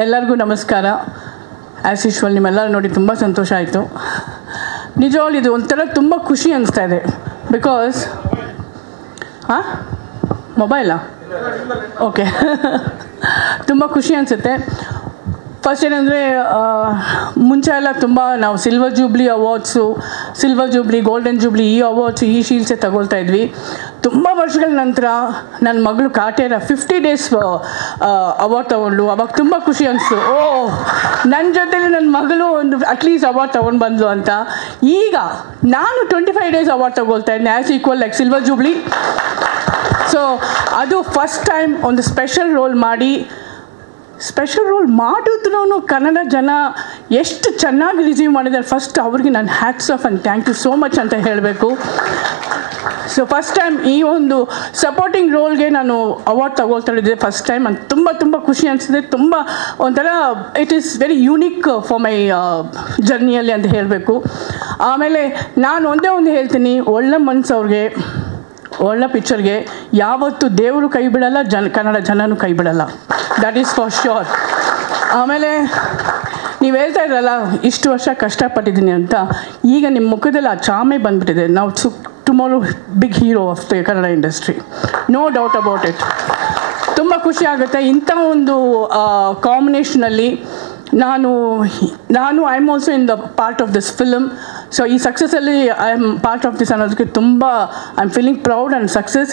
ಎಲ್ಲರಿಗೂ ನಮಸ್ಕಾರ. As usual ನಿಮ್ಮೆಲ್ಲರೂ ನೋಡಿ ತುಂಬ ಸಂತೋಷ ಆಯಿತು. ನಿಜವಾಗ್ಲೂ ಇದು ಒಂಥರ ತುಂಬ ಖುಷಿ ಅನಿಸ್ತಾ ಇದೆ. ಬಿಕಾಸ್ ಮೊಬೈಲಾ ಓಕೆ ತುಂಬ ಖುಷಿ ಅನಿಸುತ್ತೆ. ಫಸ್ಟ್ ಏನಂದರೆ ಮುಂಚೆ ಎಲ್ಲ ತುಂಬ ನಾವು silver jubilee awards, silver jubilee, golden jubilee, ಈ ಅವಾರ್ಡ್ಸು, ಈ ಶೀಲ್ಡ್ಸೇ ತಗೊಳ್ತಾ ಇದ್ವಿ. ತುಂಬ ವರ್ಷಗಳ ನಂತರ ನನ್ನ ಮಗಳು ಕಾಟೇರ 50 days ಅವಾರ್ಡ್ ತೊಗೊಂಡು ಅವಾಗ ತುಂಬ ಖುಷಿ ಅನಿಸ್ತು. ನನ್ನ ಜೊತೆಲಿ ನನ್ನ ಮಗಳು ಒಂದು ಅಟ್ಲೀಸ್ಟ್ ಅವಾರ್ಡ್ ತೊಗೊಂಡು ಬಂದ್ಲು ಅಂತ. ಈಗ ನಾನು 25 days ಅವಾರ್ಡ್ ತೊಗೊಳ್ತಾ ಇದ್ದೀನಿ as equal like silver jubilee. So ಅದು ಫಸ್ಟ್ ಟೈಮ್ ಒಂದು ಸ್ಪೆಷಲ್ ರೋಲ್ ಮಾಡಿದ್ರೂ ಕನ್ನಡ ಜನ ಎಷ್ಟು ಚೆನ್ನಾಗಿ ರಿಸೀವ್ ಮಾಡಿದ್ದಾರೆ. ಫಸ್ಟ್ ಅವ್ರಿಗೆ ನಾನು hats off and thank you so much ಅಂತ ಹೇಳಬೇಕು. ಸೊ ಫಸ್ಟ್ ಟೈಮ್ ಈ ಒಂದು ಸಪೋರ್ಟಿಂಗ್ ರೋಲ್ಗೆ ನಾನು ಅವಾರ್ಡ್ ತಗೊಳ್ತಾ ಇದ್ದೆ ಫಸ್ಟ್ ಟೈಮ್. ಅಂತ ತುಂಬ ಖುಷಿ ಅನಿಸಿದೆ. ತುಂಬ ಒಂಥರ it is very unique for my ಜರ್ನಿಯಲ್ಲಿ ಅಂತ ಹೇಳಬೇಕು. ಆಮೇಲೆ ನಾನು ಒಂದೇ ಹೇಳ್ತೀನಿ, ಒಳ್ಳೆ ಮನಸ್ಸು ಅವ್ರಿಗೆ, ಒಳ್ಳೆ ಪಿಕ್ಚರ್ಗೆ ಯಾವತ್ತೂ ದೇವರು ಕೈ ಬಿಡಲ್ಲ, ಕನ್ನಡ ಜನನೂ ಕೈ ಬಿಡಲ್ಲ. That is for sure. ಆಮೇಲೆ ನೀವು ಹೇಳ್ತಾ ಇದ್ರಲ್ಲ ಇಷ್ಟು ವರ್ಷ ಕಷ್ಟಪಟ್ಟಿದ್ದೀನಿ ಅಂತ, ಈಗ ನಿಮ್ಮ ಮುಖದಲ್ಲಿ ಆ ಚಾಮೆ ಬಂದುಬಿಟ್ಟಿದೆ. ನಾವು tomorrow big hero of the Kannada industry, no doubt about it. ತುಂಬ ಖುಷಿ ಆಗುತ್ತೆ ಇಂಥ ಒಂದು ಕಾಂಬಿನೇಷನಲ್ಲಿ. ನಾನು I am also in the part of this film. So ಈ ಸಕ್ಸಸ್ಸಲ್ಲಿ I am part of this ಅನ್ನೋದಕ್ಕೆ ತುಂಬ I am feeling proud and success.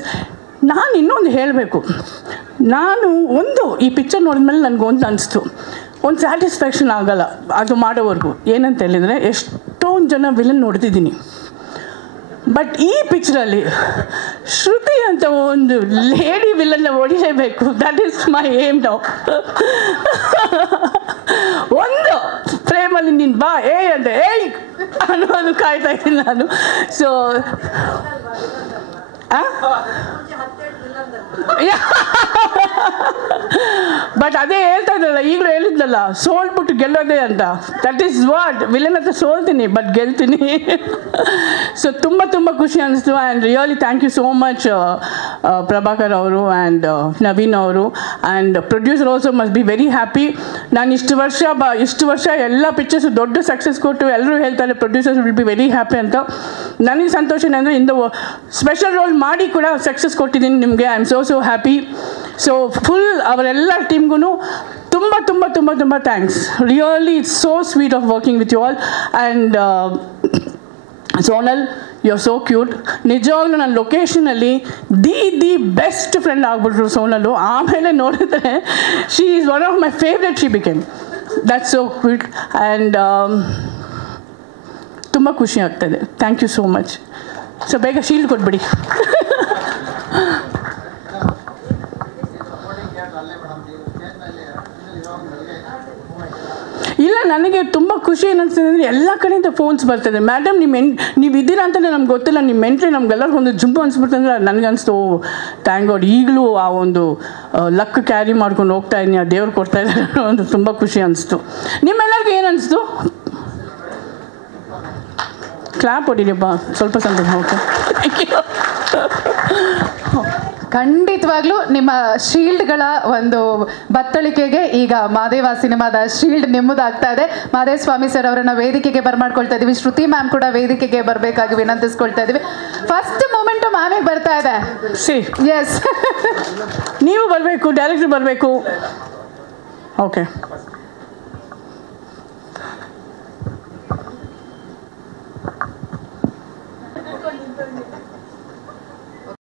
ನಾನು ಇನ್ನೊಂದು ಹೇಳಬೇಕು, ಈ ಪಿಕ್ಚರ್ ನೋಡಿದ್ಮೇಲೆ ನನಗೊಂದು ಅನಿಸ್ತು, ಒಂದು ಸ್ಯಾಟಿಸ್ಫ್ಯಾಕ್ಷನ್ ಆಗಲ್ಲ ಅದು ಮಾಡೋವರೆಗೂ. ಏನಂತ ಹೇಳಿದರೆ ಎಷ್ಟೊಂದು ಜನ ವಿಲನ್ ನೋಡ್ತಿದ್ದೀನಿ, ಬಟ್ ಈ ಪಿಕ್ಚರಲ್ಲಿ ಶ್ರುತಿ ಅಂತ ಒಂದು ಲೇಡಿ ವಿಲನ್ನ ಹೊಡಿಲೇಬೇಕು. That is my aim now. ಒಂದು ಫ್ರೇಮಲ್ಲಿ ನೀನು ಬಾ ಅಂತ ಅನ್ನೋದು ಕಾಯ್ತಾ ಇದ್ದೀನಿ ನಾನು. ಸೊ ಬಟ್ ಅದೇ ಹೇಳ್ತಾ ಇದ್ರಲ್ಲ, ಈಗಲೂ ಹೇಳಿದ್ನಲ್ಲ, ಸೋಲ್ಬಿಟ್ಟು ಗೆಲ್ಲೋದೇ ಅಂತ. ದಟ್ ಈಸ್ ವಾಟ್ ವಿಲನ್ ಹತ್ರ ಸೋಲ್ತೀನಿ ಬಟ್ ಗೆಲ್ತೀನಿ. ಸೊ ತುಂಬ ಖುಷಿ ಅನಿಸ್ತು. And really thank you so much Prabhakar ಅವರು ಆ್ಯಂಡ್ ನವೀನ್ ಅವರು and producer also must be very happy. ನಾನು ಇಷ್ಟು ವರ್ಷ ಎಲ್ಲ ಪಿಕ್ಚರ್ಸು ದೊಡ್ಡ ಸಕ್ಸಸ್ ಕೊಟ್ಟು ಎಲ್ಲರೂ ಹೇಳ್ತಾರೆ producers will be very happy ಅಂತ. ನನಗೆ ಸಂತೋಷ ಅಂದರೆ ಇಂದು ಸ್ಪೆಷಲ್ ರೋಲ್ ಮಾಡಿ ಕೂಡ ಸಕ್ಸಸ್ ಕೊಟ್ಟಿದ್ದೀನಿ ನಿಮಗೆ. I am so happy. So full ಅವರೆಲ್ಲ ಟೀಮ್ಗೂ ತುಂಬ thanks. Really it's so sweet of working with you all. And Sonal, you are so cute. ನಿಜವಾಗ್ಲೂ ನನ್ನ ಲೊಕೇಶನಲ್ಲಿ ದಿ ಬೆಸ್ಟ್ ಫ್ರೆಂಡ್ ಆಗ್ಬಿಟ್ರು ಸೋನಲು. ಆಮೇಲೆ ನೋಡಿದ್ರೆ she is one of my favourite. She became that's so cute. And ತುಂಬ ಖುಷಿ ಆಗ್ತಾಯಿದೆ. Thank you so much. So ಬೇಗ ಶೀಲ್ಡ್ ಕೊಟ್ಬಿಡಿ. ಇಲ್ಲ, ನನಗೆ ತುಂಬ ಖುಷಿ ಏನಿಸ್ತದೆ ಅಂದರೆ ಎಲ್ಲ ಕಡೆಯಿಂದ ಫೋನ್ಸ್ ಬರ್ತದೆ. ಮೇಡಮ್ ನೀವು ಇದ್ದೀರಾ ಅಂತಲೇ ನಮ್ಗೆ ಗೊತ್ತಿಲ್ಲ, ನಿಮ್ಮ ಎಂಟ್ರಿ ನಮ್ಗೆಲ್ಲರಿಗೂ ಒಂದು ಜುಂಬು ಅನಿಸ್ಬಿಡ್ತಂದ್ರೆ ನನಗನ್ನಿಸ್ತು ಥ್ಯಾಂಕ್ ಗಾಡ್ ಈಗಲೂ ಆ ಒಂದು ಲಕ್ ಕ್ಯಾರಿ ಮಾಡ್ಕೊಂಡು ಹೋಗ್ತಾ ಇದ್ದೀನಿ, ಆ ದೇವ್ರು ಕೊಡ್ತಾ ಇದ್ದಾರೆ ಒಂದು ತುಂಬ ಖುಷಿ ಅನಿಸ್ತು. ನಿಮ್ಮೆಲ್ಲರಿಗೂ ಏನು ಅನಿಸ್ತು? ಕ್ಲಾಪ್ ಹೊಡಿರಿಯಪ್ಪ ಸ್ವಲ್ಪ ಸಂತೋಷ. Okay, thank you. ಖಂಡಿತವಾಗ್ಲೂ ನಿಮ್ಮ ಶೀಲ್ಡ್ಗಳ ಒಂದು ಬತ್ತಳಿಕೆಗೆ ಈಗ ಮಾದೇವ ಸಿನಿಮಾದ ಶೀಲ್ಡ್ ನಿಮ್ಮದಾಗ್ತಾ ಇದೆ. ಮಾದೇವ ಸ್ವಾಮಿ ಸರ್ ಅವರನ್ನ ವೇದಿಕೆಗೆ ಬರ್ಮಾಡ್ಕೊಳ್ತಾ ಇದೀವಿ. ಶ್ರುತಿ ಮ್ಯಾಮ್ ಕೂಡ ವೇದಿಕೆಗೆ ಬರಬೇಕಾಗಿ ವಿನಂತಿಸ್ಕೊಳ್ತಾ ಇದೀವಿ. ಫಸ್ಟ್ ಮೂಮೆಂಟು ಮ್ಯಾಮಿಗೆ ಬರ್ತಾ ಇದೆ. ಎಸ್, ನೀವು ಬರಬೇಕು, ಡೈರೆಕ್ಟರ್ ಬರಬೇಕು. ಓಕೆ,